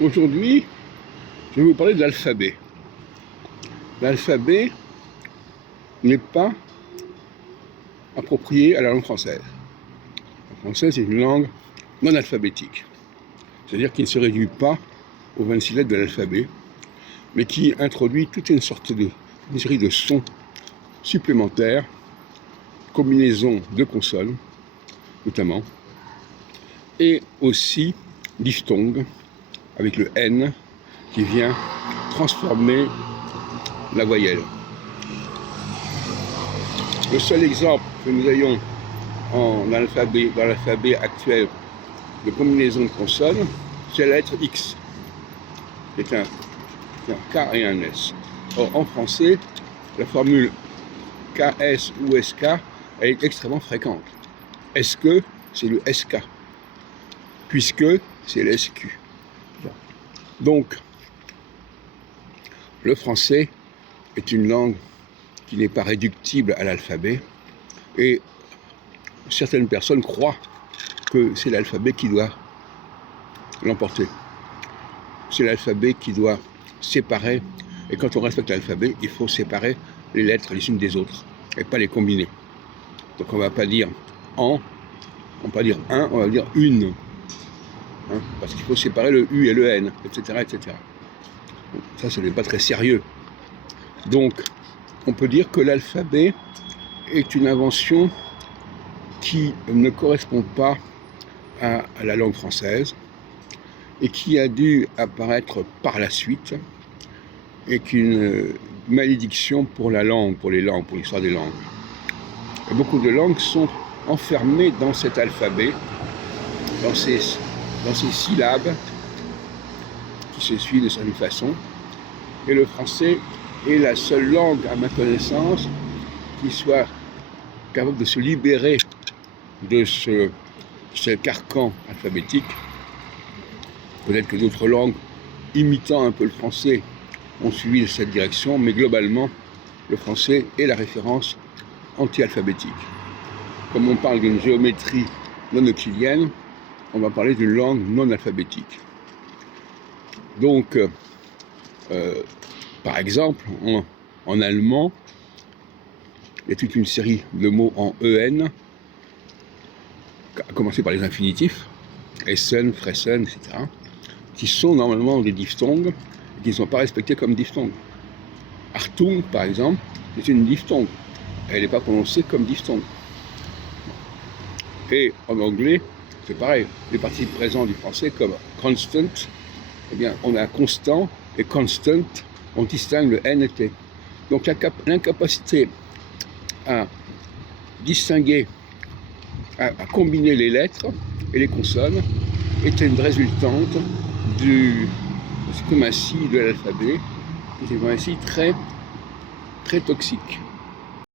Aujourd'hui, je vais vous parler de l'alphabet. L'alphabet n'est pas approprié à la langue française. La française est une langue non alphabétique, c'est-à-dire qui ne se réduit pas aux 26 lettres de l'alphabet, mais qui introduit toute une série de sons supplémentaires, combinaisons de consonnes, notamment, et aussi diphtongues, avec le N qui vient transformer la voyelle. Le seul exemple que nous ayons dans l'alphabet actuel de combinaison de consonnes, c'est la lettre X, qui est un K et un S. Or, en français, la formule KS ou SK elle est extrêmement fréquente. Est-ce que c'est le SK, puisque c'est le SQ. Donc, le français est une langue qui n'est pas réductible à l'alphabet, et certaines personnes croient que c'est l'alphabet qui doit l'emporter. C'est l'alphabet qui doit séparer, et quand on respecte l'alphabet, il faut séparer les lettres les unes des autres, et pas les combiner. Donc on ne va pas dire en, on ne va pas dire un, on va dire une. Parce qu'il faut séparer le U et le N, etc. etc. Ça, ce n'est pas très sérieux. Donc, on peut dire que l'alphabet est une invention qui ne correspond pas à la langue française et qui a dû apparaître par la suite et qu'une malédiction pour la langue, pour les langues, pour l'histoire des langues. Et beaucoup de langues sont enfermées dans cet alphabet, dans ces syllabes qui se suivent de certaine façon. Et le français est la seule langue, à ma connaissance, qui soit capable de se libérer de ce carcan alphabétique. Peut-être que d'autres langues, imitant un peu le français, ont suivi cette direction, mais globalement, le français est la référence anti-alphabétique. Comme on parle d'une géométrie non euclidienne, on va parler d'une langue non alphabétique. Donc, par exemple, en allemand, il y a toute une série de mots en EN, à commencer par les infinitifs, Essen, Fressen, etc., qui sont normalement des diphtongues et qui ne sont pas respectés comme diphtongues. Achtung, par exemple, c'est une diphtongue. Elle n'est pas prononcée comme diphtongue. Et en anglais, c'est pareil. Les participes présents du français, comme constant, eh bien, on a constant et constant, on distingue le N et T. Donc l'incapacité à distinguer, à combiner les lettres et les consonnes était une résultante de ce suprématie de l'alphabet, qui est une suprématie très, très toxique.